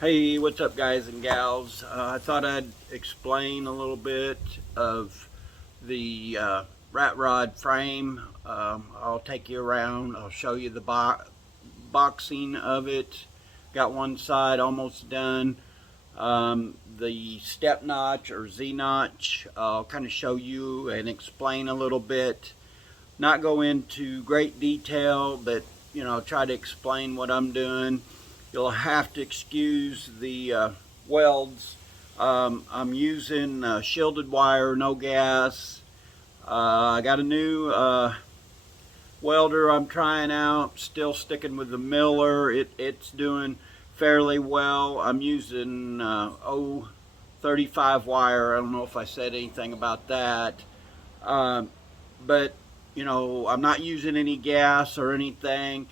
Hey, what's up, guys and gals? I thought I'd explain a little bit of the rat rod frame. I'll take you around. I'll show you the boxing of it. Got one side almost done. The step notch or Z notch, I'll kind of show you and explain a little bit. Not go into great detail, but try to explain what I'm doing. You'll have to excuse the welds. I'm using shielded wire, no gas. I got a new welder I'm trying out, still sticking with the Miller. It's doing fairly well. I'm using 035 wire. I don't know if I said anything about that. But I'm not using any gas or anything,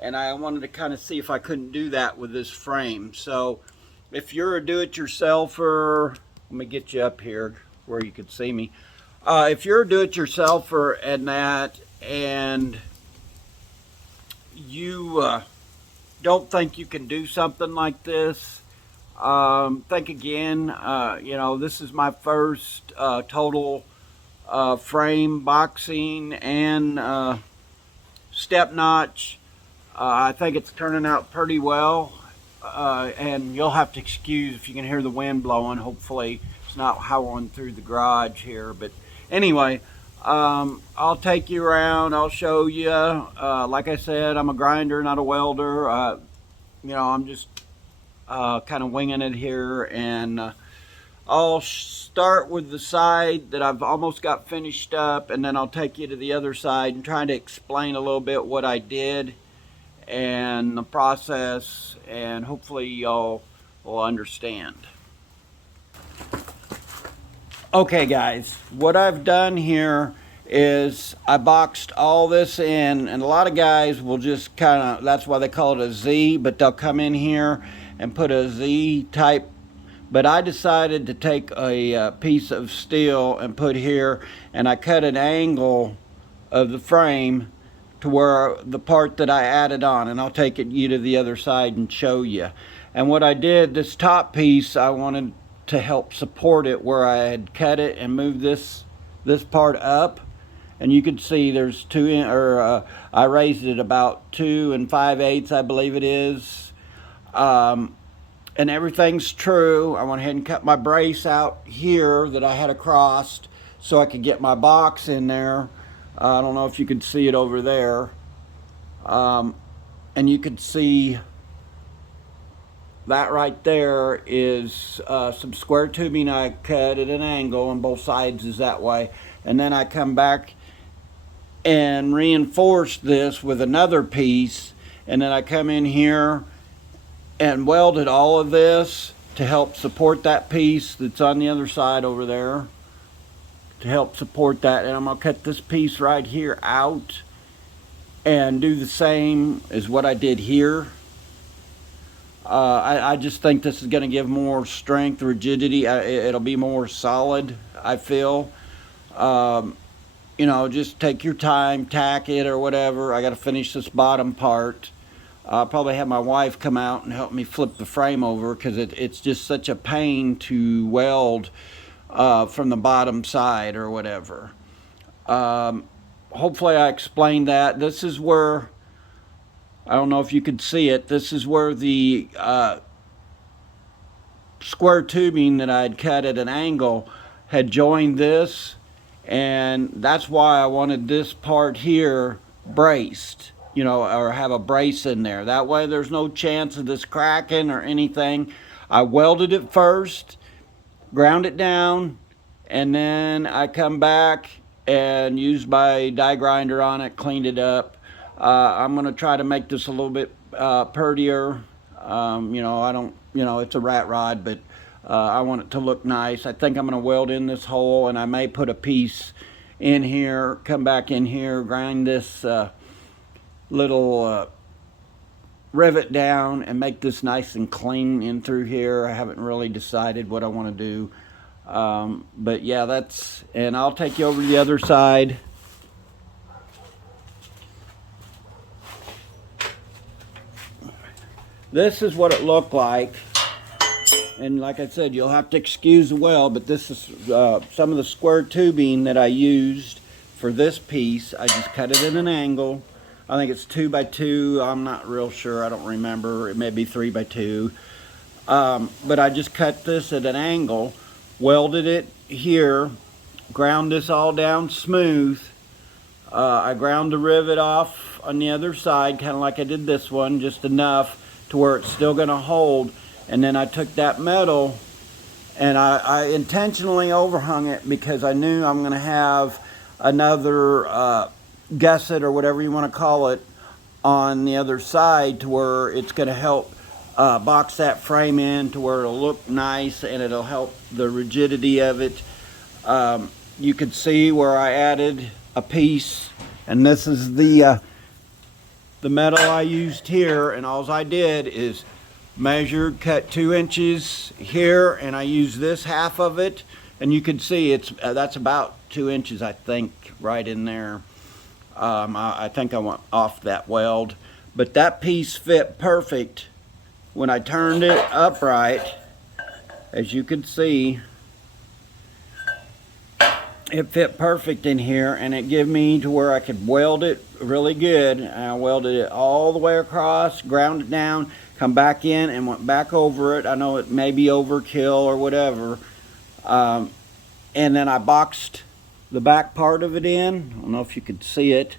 and I wanted to kind of see if I couldn't do that with this frame. So if you're a do-it-yourselfer, let me get you up here where you could see me. If you're a do-it-yourselfer and you don't think you can do something like this, think again. This is my first total frame boxing and step notch. I think it's turning out pretty well, and you'll have to excuse if you can hear the wind blowing. Hopefully it's not howling through the garage here, but anyway, I'll take you around. I'll show you. Like I said, I'm a grinder, not a welder. I'm just kind of winging it here, and I'll start with the side that I've almost got finished up, and then I'll take you to the other side and try to explain a little bit what I did and the process, and hopefully y'all will understand. Okay, guys, what I've done here is I boxed all this in, and a lot of guys will just kind of, that's why they call it a Z, but they'll come in here and put a Z type. But I decided to take a piece of steel and put here, and I cut an angle of the frame to where the part that I added on, and I'll take you to the other side and show you. And what I did, this top piece, I wanted to help support it where I had cut it and moved this part up. And you can see there's I raised it about 2 5/8, I believe it is. And everything's true. I went ahead and cut my brace out here that I had across so I could get my box in there. I don't know if you could see it over there. And you could see that right there is some square tubing I cut at an angle, and both sides is that way. And then I come back and reinforce this with another piece, and then I come in here and welded all of this to help support that piece that's on the other side over there, to help support that. And I'm going to cut this piece right here out and do the same as what I did here. I just think this is going to give more strength, rigidity. It'll be more solid, I feel. Just take your time, tack it or whatever. I got to finish this bottom part. I'll probably have my wife come out and help me flip the frame over, because it's just such a pain to weld from the bottom side or whatever. Hopefully I explained that. This is where, I don't know if you could see it, this is where the square tubing that I had cut at an angle had joined this, and that's why I wanted this part here braced, or have a brace in there. That way there's no chance of this cracking or anything. I welded it first, ground it down, and then I come back and used my die grinder on it, cleaned it up. I'm going to try to make this a little bit prettier. I don't, it's a rat rod, but I want it to look nice. I think I'm going to weld in this hole, and I may put a piece in here, come back in here, grind this little rivet down and make this nice and clean in through here. I haven't really decided what I want to do. But yeah, and I'll take you over to the other side. This is what it looked like and like I said, you'll have to excuse the weld, but this is some of the square tubing that I used for this piece. I just cut it at an angle. I think it's 2 by 2. I'm not real sure. I don't remember. It may be 3 by 2. But I just cut this at an angle, welded it here, ground this all down smooth. I ground the rivet off on the other side, kind of like I did this one, just enough to where it's still going to hold. And then I took that metal and I intentionally overhung it because I knew I'm going to have another gusset or whatever you want to call it on the other side, to where it's going to help box that frame in to where it'll look nice and it'll help the rigidity of it. You can see where I added a piece, and this is the metal I used here, and all I did is measured, cut 2 inches here, and I used this half of it, and you can see it's that's about 2 inches, I think, right in there. I think I went off that weld, but that piece fit perfect. When I turned it upright, as you can see, it fit perfect in here, and it gave me to where I could weld it really good. And I welded it all the way across, ground it down, come back in and went back over it. I know it may be overkill or whatever. And then I boxed the back part of it in. I don't know if you could see it.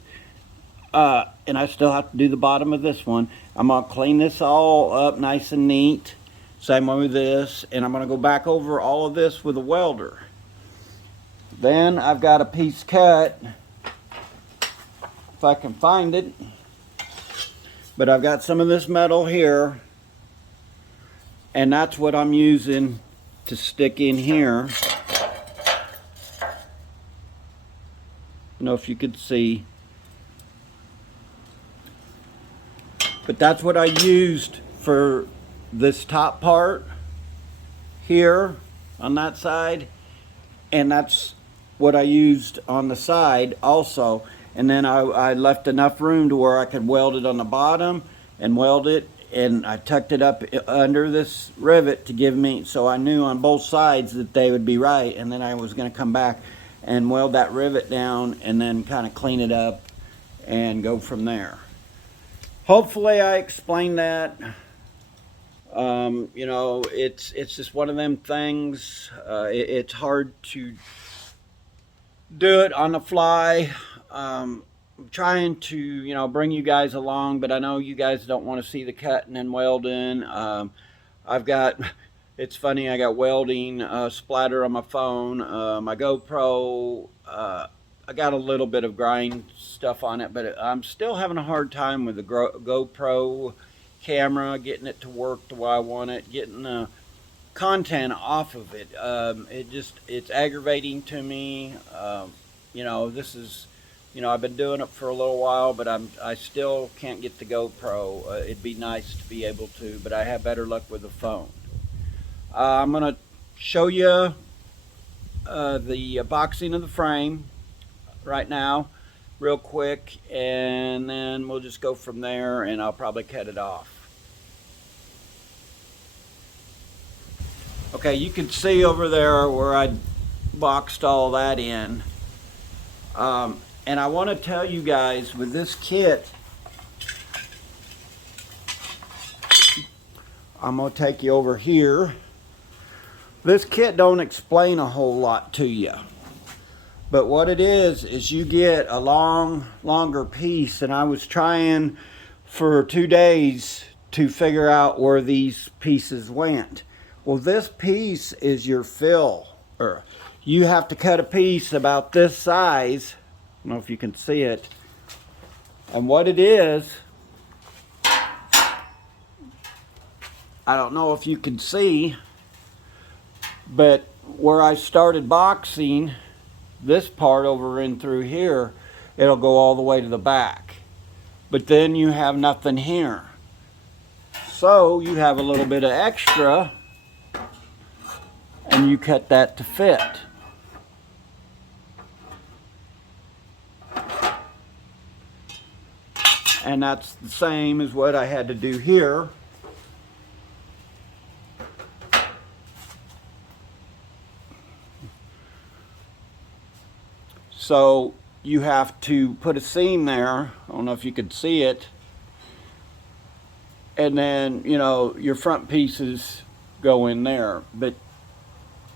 And I still have to do the bottom of this one. I'm going to clean this all up nice and neat. Same way with this. And I'm going to go back over all of this with a welder. Then I've got a piece cut, if I can find it. But I've got some of this metal here, and that's what I'm using to stick in here. I don't know if you could see. But that's what I used for this top part here on that side. And that's what I used on the side also. And then I left enough room to where I could weld it on the bottom and weld it, and I tucked it up under this rivet to give me, so I knew on both sides that they would be right. And then I was going to come back and weld that rivet down and then kind of clean it up and go from there. Hopefully I explained that. You know, it's just one of them things. It's hard to do it on the fly. I'm trying to, you know, bring you guys along, but I know you guys don't want to see the cutting and welding. I've got, it's funny, I got welding splatter on my phone, my GoPro. I got a little bit of grind stuff on it, but I'm still having a hard time with the GoPro camera, getting it to work the way I want it, getting the content off of it. It's aggravating to me. You know, this is, you know, I've been doing it for a little while, but I still can't get the GoPro. It'd be nice to be able to, but I have better luck with the phone. I'm gonna show you the boxing of the frame right now real quick, and then we'll just go from there, and I'll probably cut it off. Okay, you can see over there where I boxed all that in. And I want to tell you guys, with this kit, I'm going to take you over here. This kit don't explain a whole lot to you. But what it is you get a longer piece, and I was trying for 2 days to figure out where these pieces went. Well, this piece is your fill. You have to cut a piece about this size. I don't know if you can see it. And what it is, I don't know if you can see, but where I started boxing, this part over in through here, it'll go all the way to the back. But then you have nothing here. So you have a little bit of extra, and you cut that to fit. And that's the same as what I had to do here. So you have to put a seam there. I don't know if you could see it. And then, you know, your front pieces go in there. But,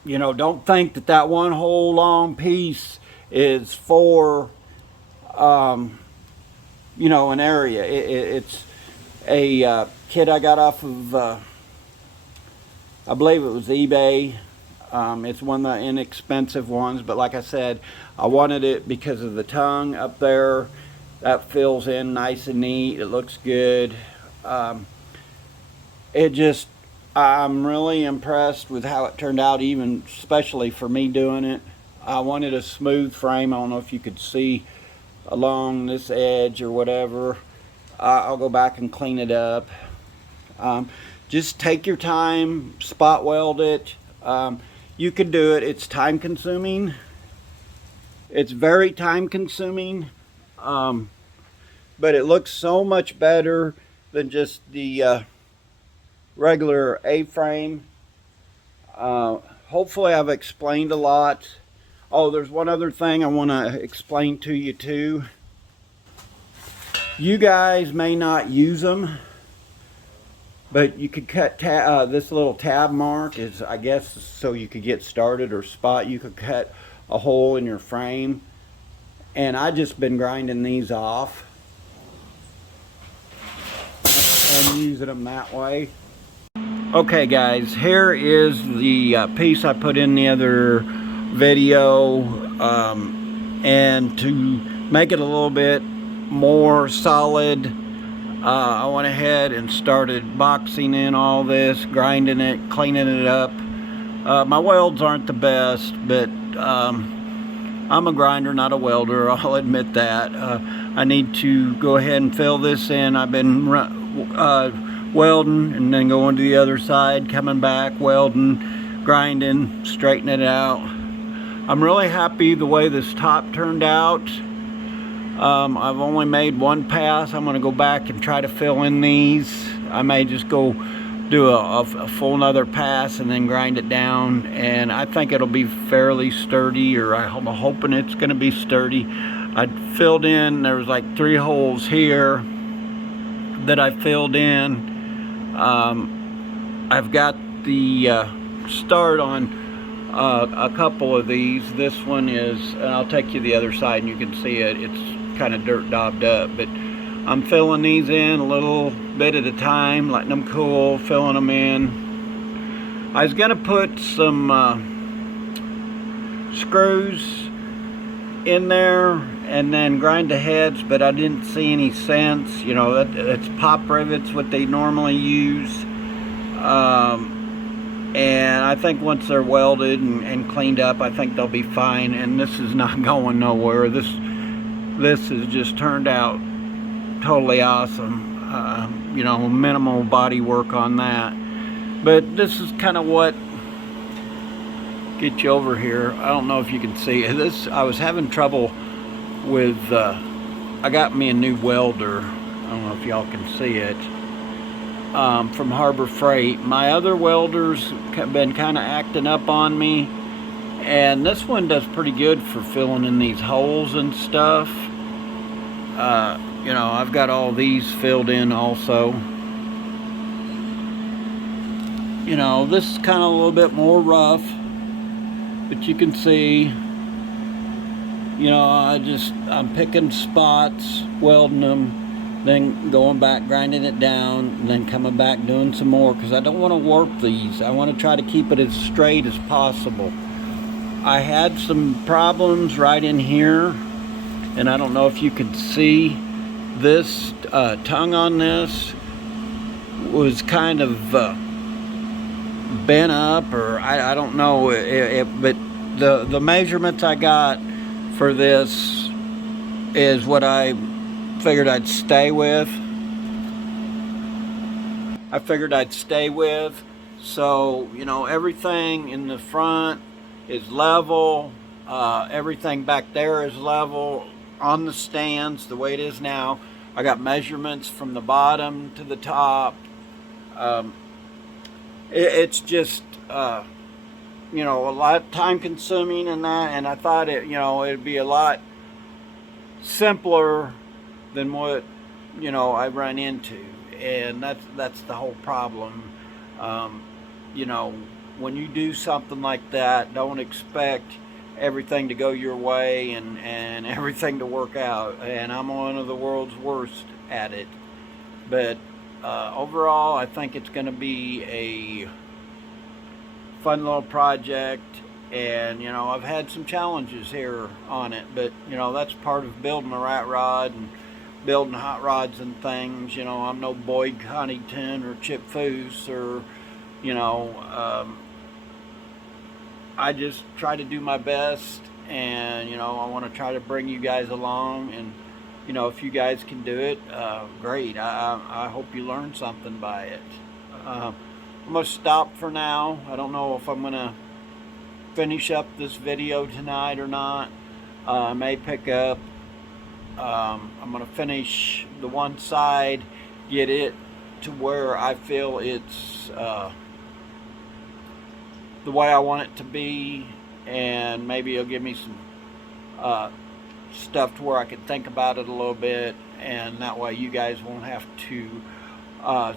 you know, don't think that that one whole long piece is for, you know, an area. It's a kit I got off of, I believe it was eBay. It's one of the inexpensive ones, but like I said, I wanted it because of the tongue up there. That fills in nice and neat. It looks good. I'm really impressed with how it turned out, even especially for me doing it. I wanted a smooth frame. I don't know if you could see along this edge or whatever. I'll go back and clean it up. Just take your time, spot weld it. You can do it. It's time consuming. It's very time consuming, but it looks so much better than just the regular A-frame. Hopefully I've explained a lot. Oh, there's one other thing I want to explain to you too. You guys may not use them, but you could cut this little tab mark is, I guess, so you could get started or spot. You could cut a hole in your frame, and I just been grinding these off and using them that way. Okay guys, here is the piece I put in the other video, and to make it a little bit more solid, I went ahead and started boxing in all this, grinding it, cleaning it up. My welds aren't the best, but I'm a grinder, not a welder. I'll admit that. I need to go ahead and fill this in. I've been welding and then going to the other side, coming back, welding, grinding, straightening it out. I'm really happy the way this top turned out. I've only made one pass. I'm going to go back and try to fill in these. I may just go do a full another pass and then grind it down, and I think it'll be fairly sturdy, or I'm hoping it's going to be sturdy. I filled in, there was like 3 holes here that I filled in. I've got the start on a couple of these. This one is, and I'll take you to the other side and you can see it. It's kind of dirt daubed up, but I'm filling these in a little bit at a time, letting them cool, filling them in. I was gonna put some screws in there and then grind the heads, but I didn't see any sense. You know, that's pop rivets, what they normally use. And I think once they're welded and cleaned up, I think they'll be fine. And this is not going nowhere. This has just turned out totally awesome. You know, minimal body work on that. But this is kind of what get you over here. I don't know if you can see this. I was having trouble with, I got me a new welder. I don't know if y'all can see it. From Harbor Freight. My other welders have been kind of acting up on me, and this one does pretty good for filling in these holes and stuff. You know, I've got all these filled in also. You know, this is kind of a little bit more rough, but you can see, you know, I'm picking spots, welding them, then going back, grinding it down, and then coming back doing some more, because I don't want to warp these. I want to try to keep it as straight as possible. I had some problems right in here, and I don't know if you could see this tongue on this was kind of bent up, or I don't know, but the measurements I got for this is what I figured I'd stay with. So, you know, everything in the front is level, everything back there is level on the stands the way it is now. I got measurements from the bottom to the top. It's just you know, a lot time consuming and that, and I thought it, you know, it'd be a lot simpler than what, you know, I run into, and that's the whole problem. Um, you know, when you do something like that, don't expect everything to go your way and everything to work out. And I'm one of the world's worst at it. But overall, I think it's going to be a fun little project. And, you know, I've had some challenges here on it, but, you know, that's part of building a rat rod and building hot rods and things. You know, I'm no Boyd Huntington or Chip Foose or, you know, I just try to do my best, and you know, I want to try to bring you guys along, and you know, if you guys can do it, great. I hope you learn something by it. I'm gonna stop for now. I don't know if I'm gonna finish up this video tonight or not. I may pick up. I'm gonna finish the one side, get it to where I feel it's the way I want it to be, and maybe it'll give me some uh, stuff to where I can think about it a little bit, and that way you guys won't have to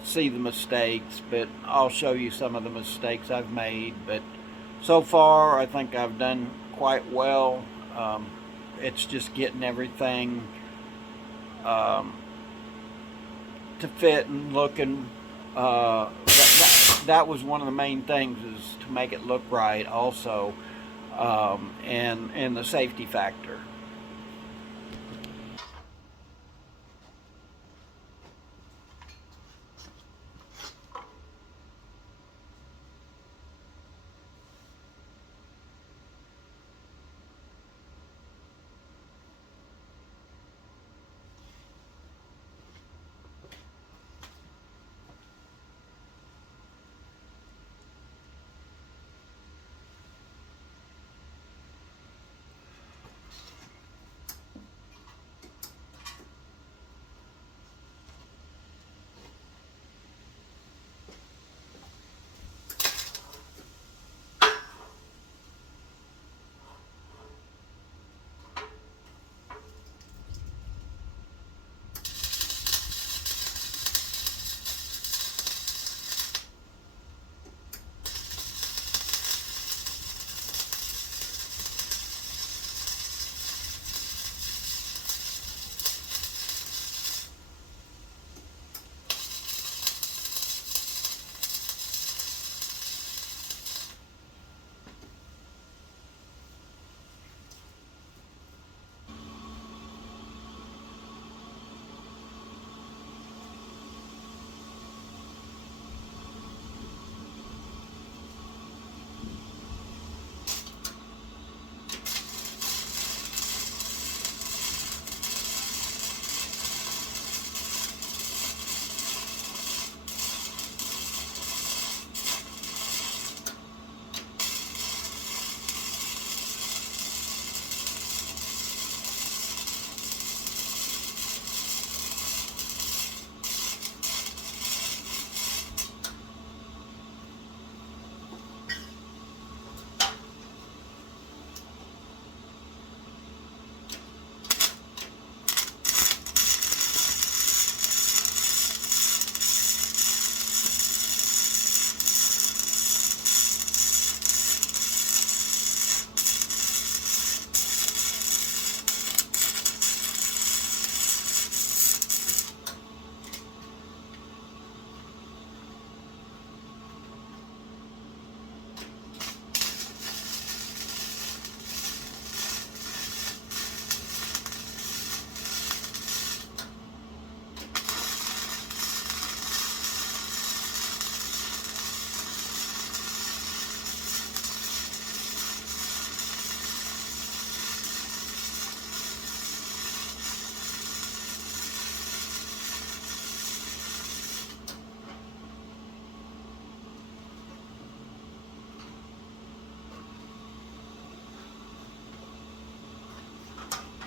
see the mistakes, but I'll show you some of the mistakes I've made. But so far I think I've done quite well. It's just getting everything um, to fit and looking. That was one of the main things, is to make it look right also, and the safety factor.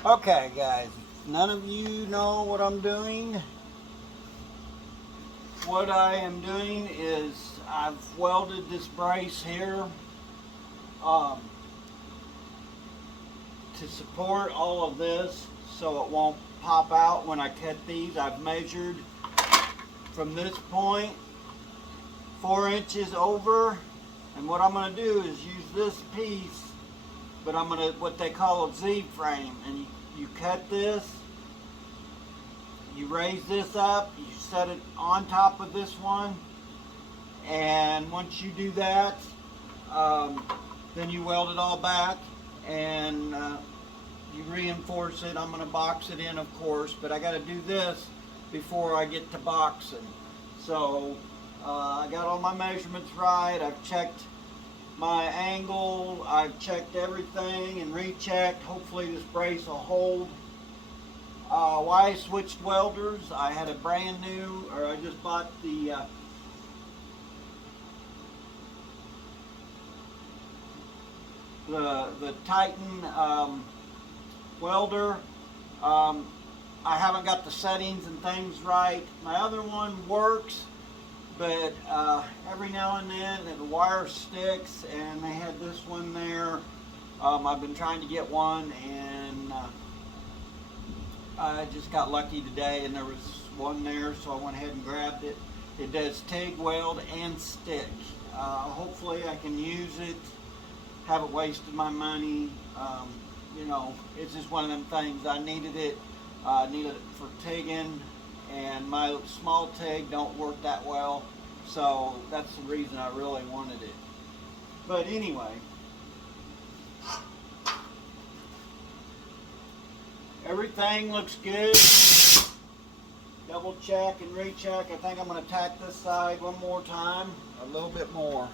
Okay, guys, none of you know what I'm doing. What I am doing is I've welded this brace here um, to support all of this so it won't pop out when I cut these. I've measured from this point 4 inches over, and what I'm going to do is use this piece, but I'm going to what they call a Z-frame, and you cut this, you raise this up, you set it on top of this one, and once you do that, then you weld it all back, and you reinforce it. I'm going to box it in, of course, but I got to do this before I get to boxing. So I got all my measurements right. I've checked my angle. I've checked everything and rechecked. Hopefully this brace will hold. Why I switched welders? I had a brand new, or I just bought the Titan welder. I haven't got the settings and things right. My other one works, but every now and then the wire sticks, and they had this one there. I've been trying to get one, and I just got lucky today, and there was one there, so I went ahead and grabbed it. It does TIG weld and stick. Hopefully I can use it. Haven't wasted my money. You know, it's just one of them things. I needed it. Needed it for TIGging, and my small TIG don't work that well, so that's the reason I really wanted it. But anyway, everything looks good. Double check and recheck. I think I'm going to tack this side one more time, a little bit more.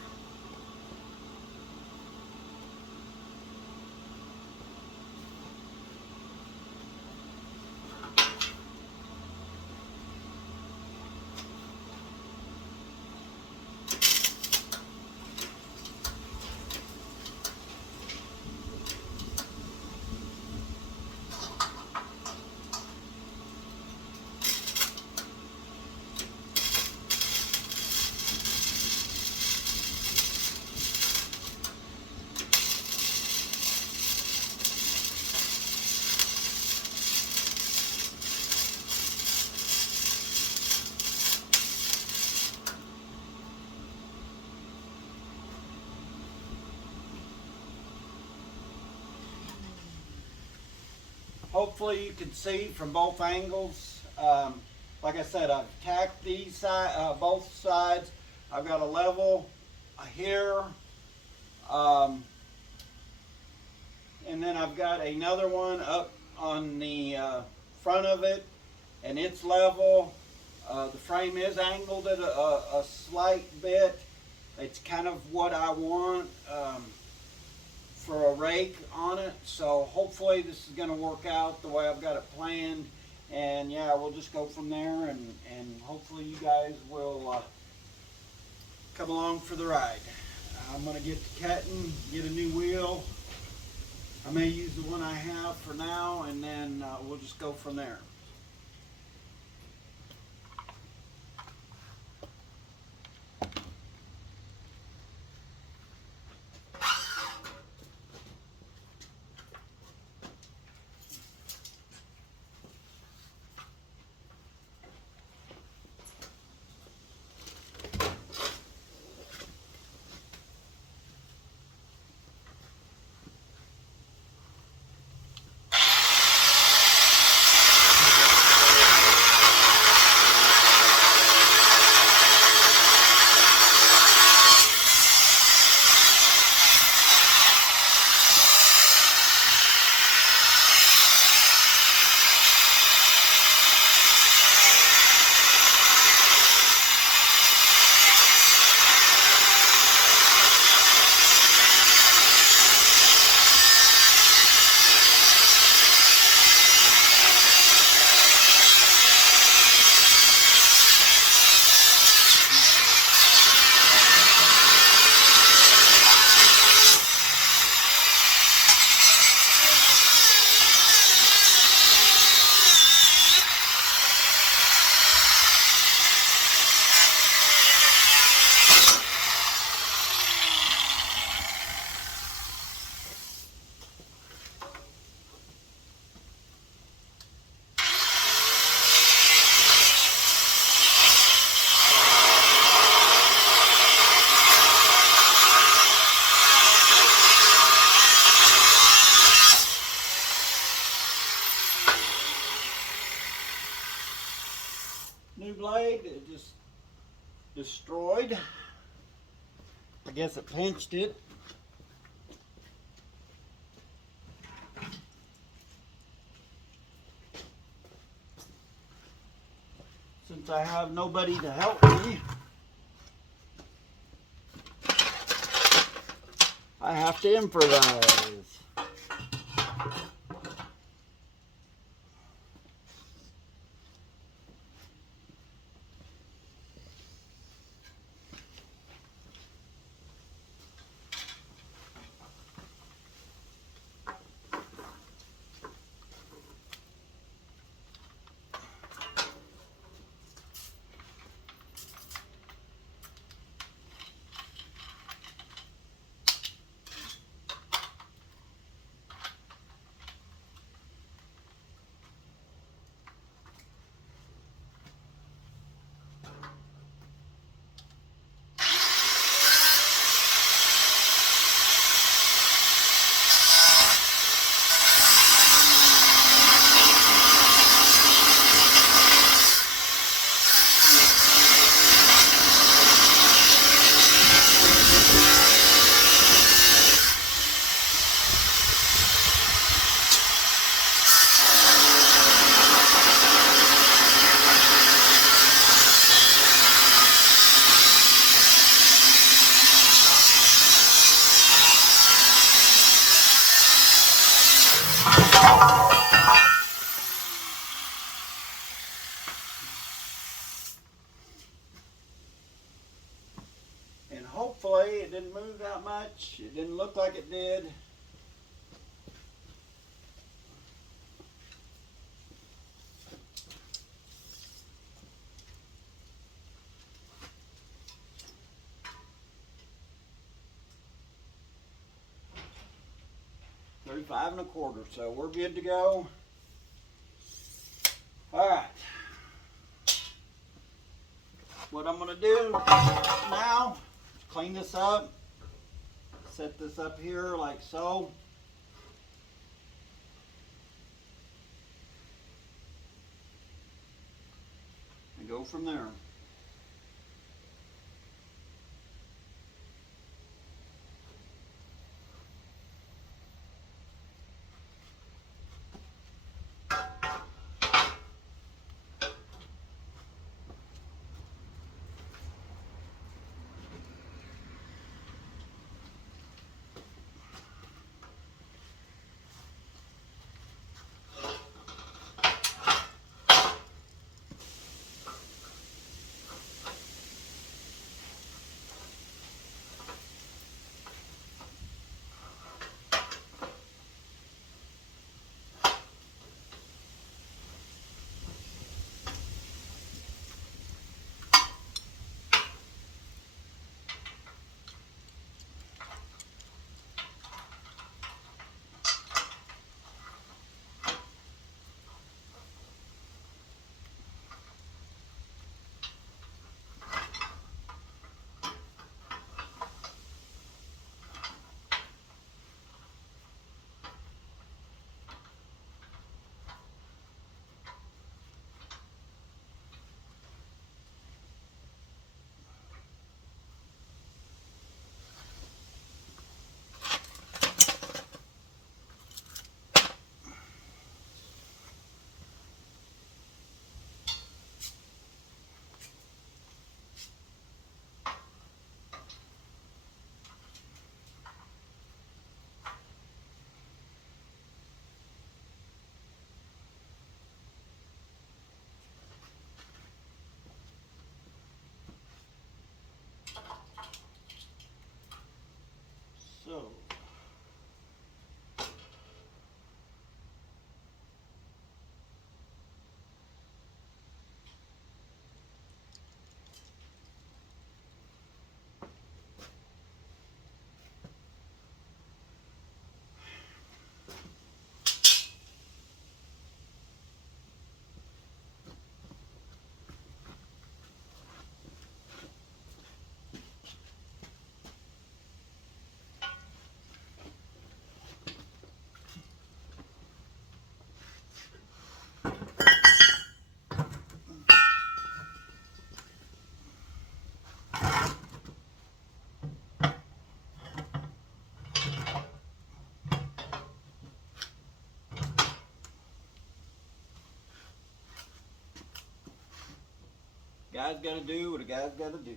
Hopefully you can see from both angles. Like I said, I've tacked these both sides. I've got a level here, and then I've got another one up on the front of it, and it's level. The frame is angled at a slight bit. It's kind of what I want for a rake on it, so hopefully this is going to work out the way I've got it planned, and yeah, we'll just go from there, and hopefully you guys will come along for the ride. I'm going to get to cutting, get a new wheel. I may use the one I have for now, and then we'll just go from there. I guess it pinched it. Since I have nobody to help me, I have to improvise. And hopefully it didn't move that much. It didn't look like it did. $35.25, so we're good to go. All right. What I'm gonna do now is clean this up, set this up here like so. And go from there. Guy's got to do what a guy's got to do.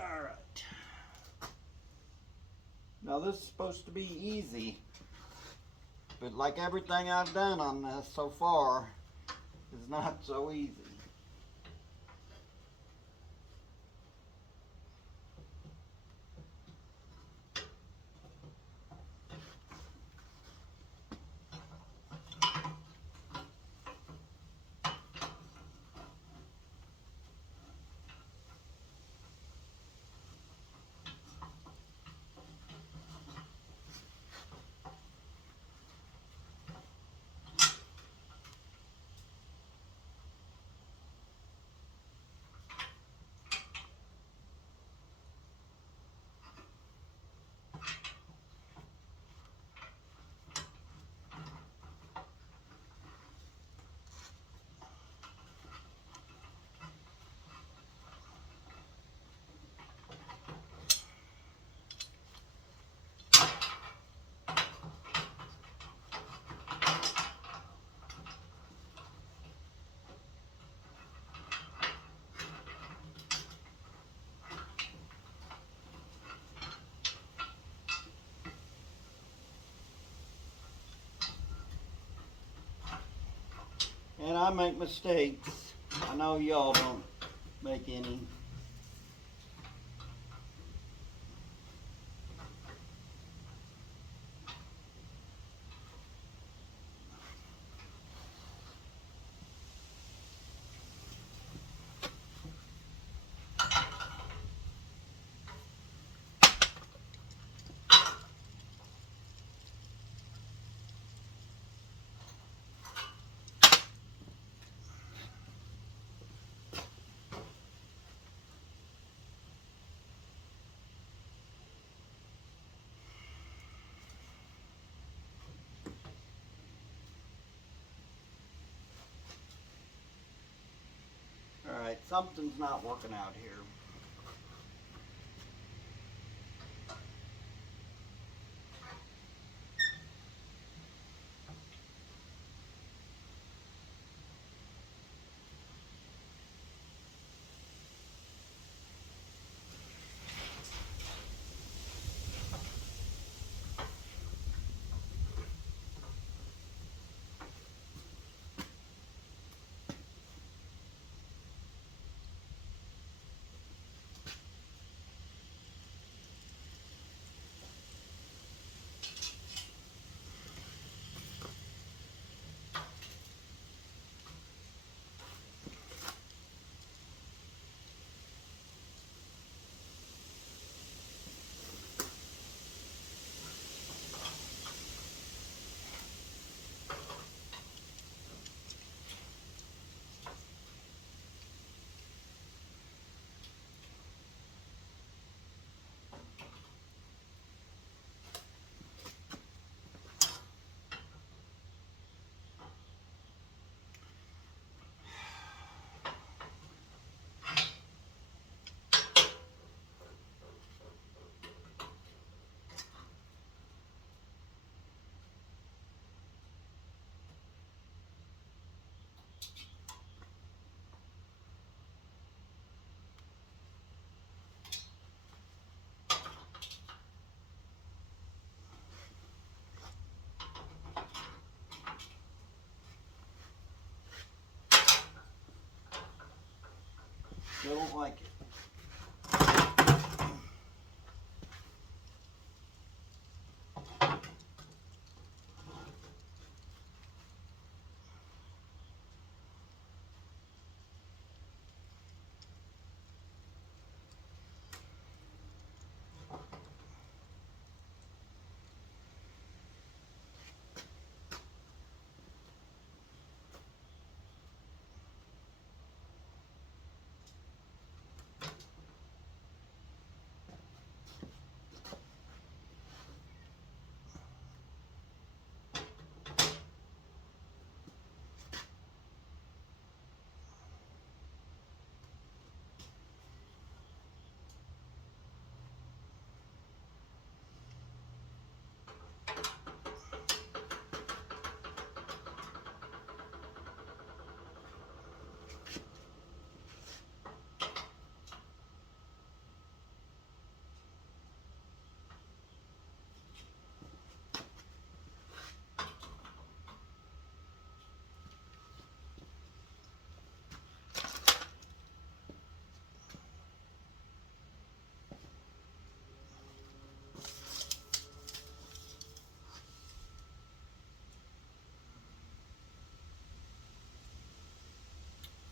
All right. Now this is supposed to be easy, but like everything I've done on this so far, is not so easy. And I make mistakes. I know y'all don't make any. All right, something's not working out here. They don't like it.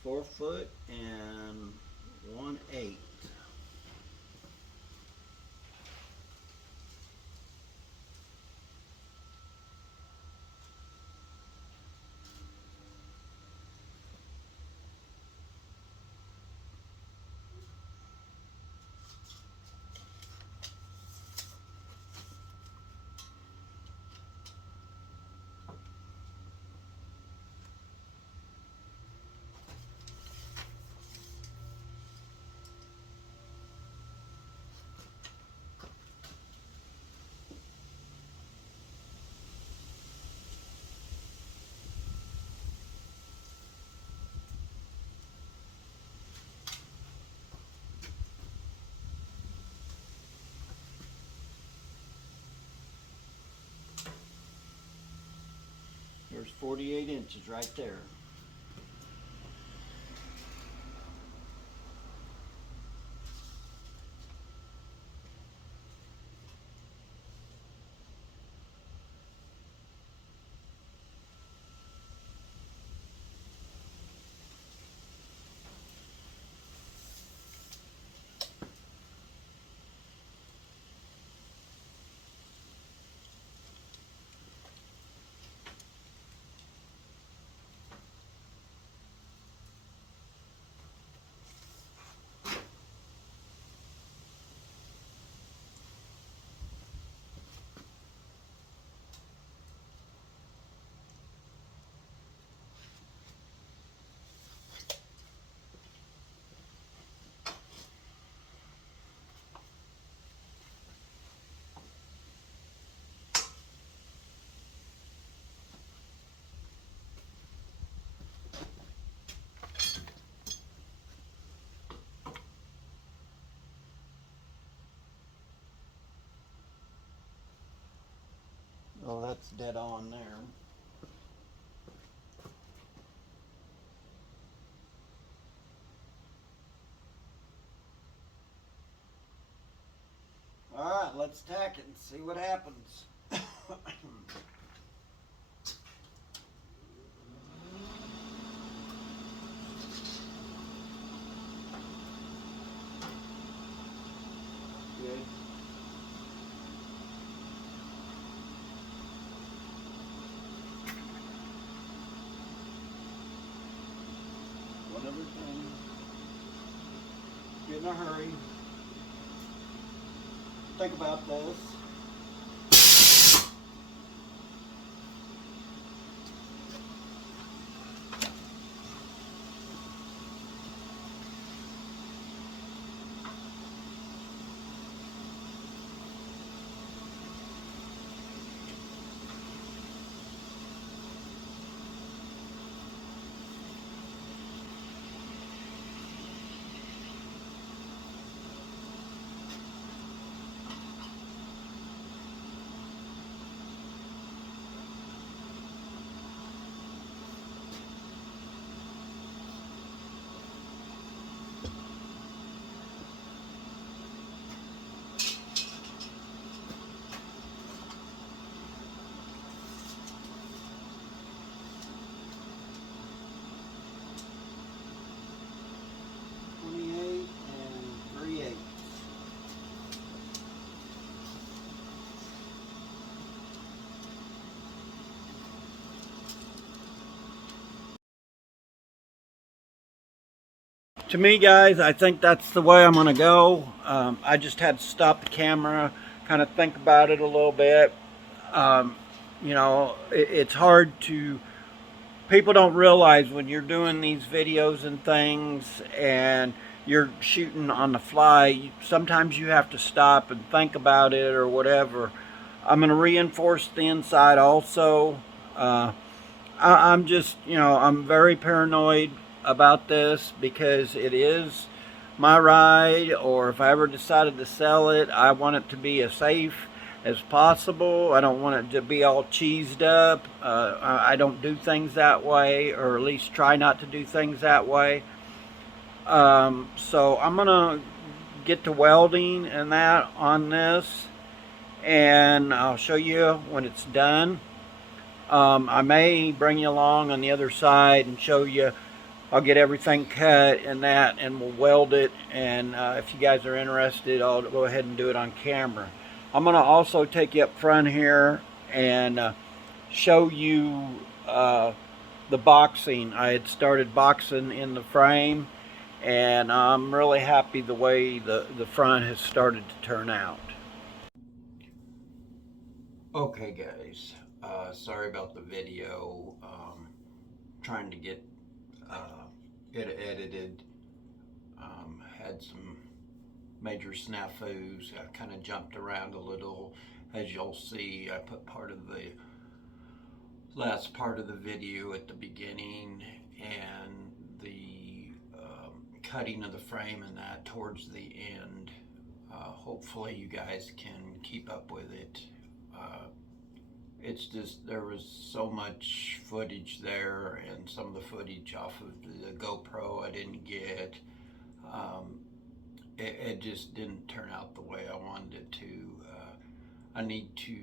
4 foot and 1/8. There's 48 inches right there. Oh, that's dead on there. All right, let's tack it and see what happens. Good. One other thing. Get in a hurry. Think about this. To me, guys, I think that's the way I'm going to go. I just had to stop the camera, kind of think about it a little bit. You know, it's hard to, people don't realize when you're doing these videos and things and you're shooting on the fly, sometimes you have to stop and think about it or whatever. I'm going to reinforce the inside also. I'm just, you know, I'm very paranoid about this because it is my ride, or if I ever decided to sell it, I want it to be as safe as possible. I don't want it to be all cheesed up. I don't do things that way, or at least try not to do things that way. So I'm gonna get to welding and that on this, and I'll show you when it's done. I may bring you along on the other side and show you I'll get everything cut and that, and we'll weld it. And if you guys are interested, I'll go ahead and do it on camera. I'm gonna also take you up front here and show you the boxing. I had started boxing in the frame, and I'm really happy the way the front has started to turn out. Okay, guys. Sorry about the video. Trying to get it edited. Had some major snafus. I kind of jumped around a little. As you'll see, I put part of the last part of the video at the beginning, and the cutting of the frame and that towards the end. Hopefully you guys can keep up with it. It's just, there was so much footage there, and some of the footage off of the GoPro I didn't get. It just didn't turn out the way I wanted it to. I need to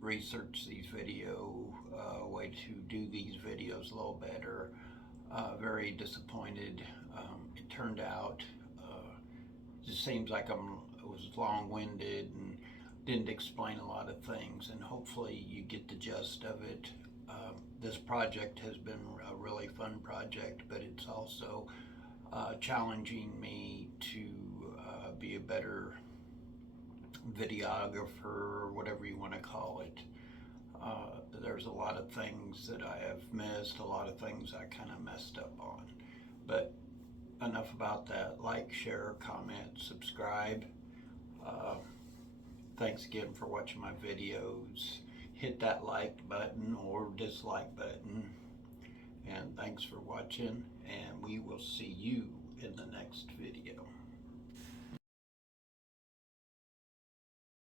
research these way to do these videos a little better. Very disappointed. It turned out, just seems like it was long-winded and didn't explain a lot of things, and hopefully you get the gist of it. This project has been a really fun project, but it's also challenging me to be a better videographer, or whatever you want to call it. There's a lot of things that I have missed, a lot of things I kind of messed up on. But enough about that. Like, share, comment, subscribe. Thanks again for watching my videos. Hit that like button or dislike button. And thanks for watching, and we will see you in the next video.